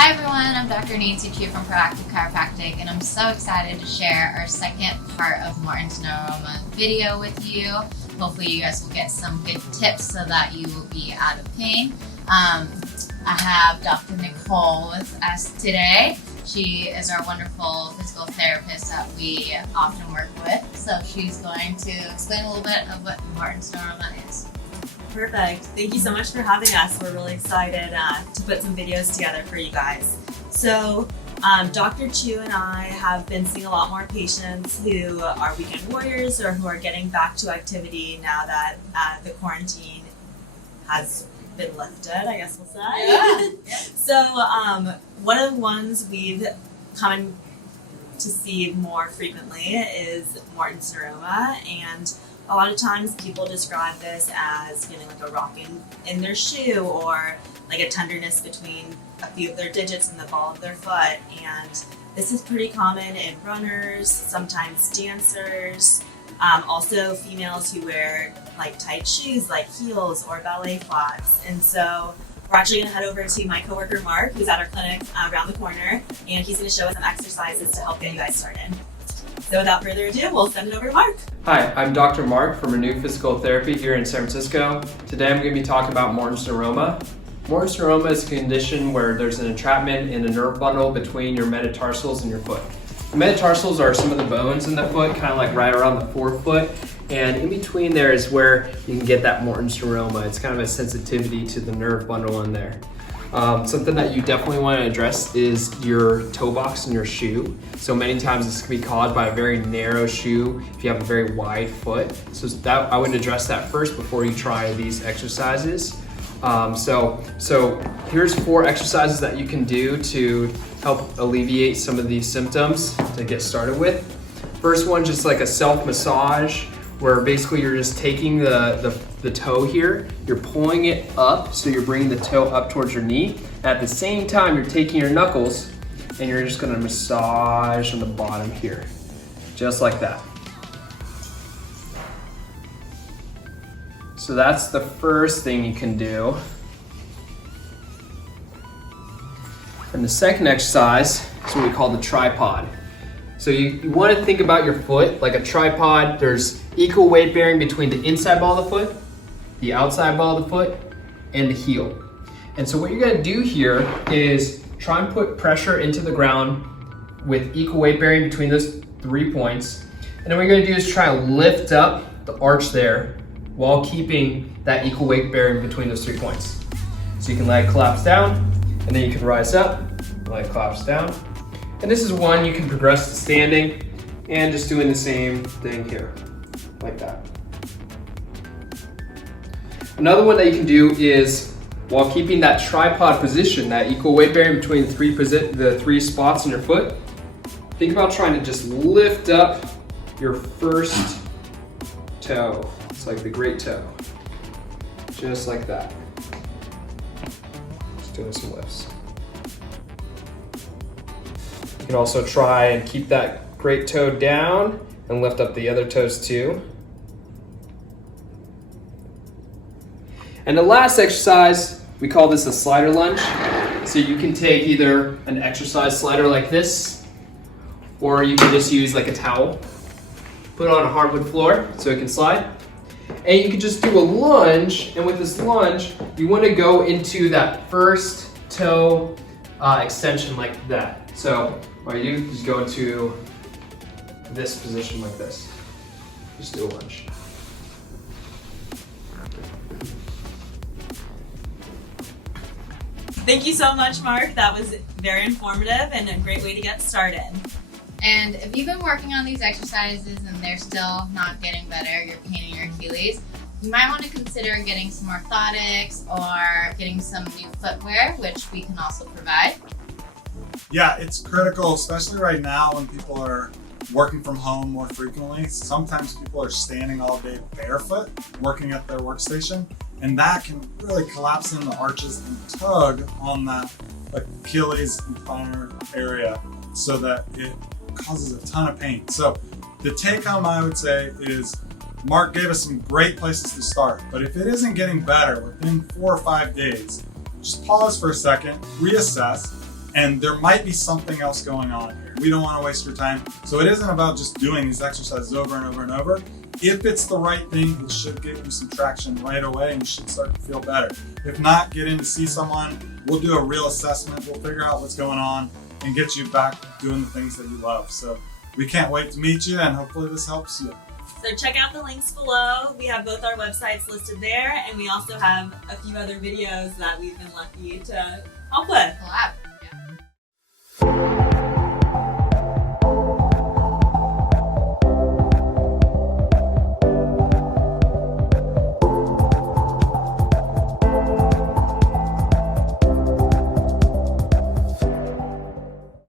Hi everyone, I'm Dr. Nancy Chu from Proactive Chiropractic, and I'm so excited to share our second part of Morton's Neuroma video with you. Hopefully you guys will get some good tips so that you will be out of pain. I have Dr. Nicole with us today. She is our wonderful physical therapist that we often work with. So she's going to explain a little bit of what Morton's Neuroma is. Perfect. Thank you so much for having us. We're really excited to put some videos together for you guys. So Dr. Chu and I have been seeing a lot more patients who are weekend warriors or who are getting back to activity now that the quarantine has been lifted, I guess we'll say. Yeah. So one of the ones we've come to see more frequently is Morton's Neuroma, and a lot of times people describe this as feeling like a rock in their shoe or like a tenderness between a few of their digits in the ball of their foot. And this is pretty common in runners, sometimes dancers, also females who wear like tight shoes like heels or ballet flats. And so we're actually going to head over to my coworker Mark, who's at our clinic around the corner, and he's going to show us some exercises to help get you guys started. So without further ado, we'll send it over to Mark. Hi, I'm Dr. Mark from Renew Physical Therapy here in San Francisco. Today I'm going to be talking about Morton's Neuroma. Morton's Neuroma is a condition where there's an entrapment in a nerve bundle between your metatarsals and your foot. The metatarsals are some of the bones in the foot, kind of like right around the forefoot, and in between there is where you can get that Morton's Neuroma. It's kind of a sensitivity to the nerve bundle in there. Something that you definitely want to address is your toe box in your shoe. So many times this can be caused by a very narrow shoe if you have a very wide foot. So that I would address that first before you try these exercises. So here's 4 exercises that you can do to help alleviate some of these symptoms to get started with. First one, just like a self massage, where basically you're just taking the toe here, you're pulling it up, so you're bringing the toe up towards your knee. At the same time, you're taking your knuckles and you're just gonna massage on the bottom here, just like that. So that's the first thing you can do. And the second exercise is what we call the tripod. So you want to think about your foot like a tripod. There's equal weight bearing between the inside ball of the foot, the outside ball of the foot, and the heel. And so what you're gonna do here is try and put pressure into the ground with equal weight bearing between those 3 points. And then what you're gonna do is try and lift up the arch there while keeping that equal weight bearing between those 3 points. So you can let it collapse down, and then you can rise up, let it collapse down. And this is one you can progress to standing and just doing the same thing here, like that. Another one that you can do is, while keeping that tripod position, that equal weight bearing between the 3 spots in your foot, think about trying to just lift up your first toe. It's like the great toe, just like that. Just doing some lifts. You can also try and keep that great toe down and lift up the other toes too. And the last exercise, we call this a slider lunge. So you can take either an exercise slider like this, or you can just use like a towel, put it on a hardwood floor so it can slide. And you can just do a lunge, and with this lunge, you want to go into that first toe extension like that. So what you do is go into this position like this. Just do a lunge. Thank you so much, Mark. That was very informative and a great way to get started. And if you've been working on these exercises and they're still not getting better, you're paining your Achilles, you might want to consider getting some orthotics or getting some new footwear, which we can also provide. Yeah, it's critical, especially right now when people are working from home more frequently. Sometimes people are standing all day barefoot, working at their workstation, and that can really collapse in the arches and tug on that Achilles and plantar area so that it causes a ton of pain. So the take home, I would say, is Mark gave us some great places to start, but if it isn't getting better within 4 or 5 days, just pause for a second, reassess, and there might be something else going on here. We don't want to waste your time. So it isn't about just doing these exercises over and over and over. If it's the right thing, it should give you some traction right away and you should start to feel better. If not, get in to see someone. We'll do a real assessment. We'll figure out what's going on and get you back doing the things that you love. So we can't wait to meet you, and hopefully this helps you. So check out the links below. We have both our websites listed there, and we also have a few other videos that we've been lucky to help with. Collab. Yeah.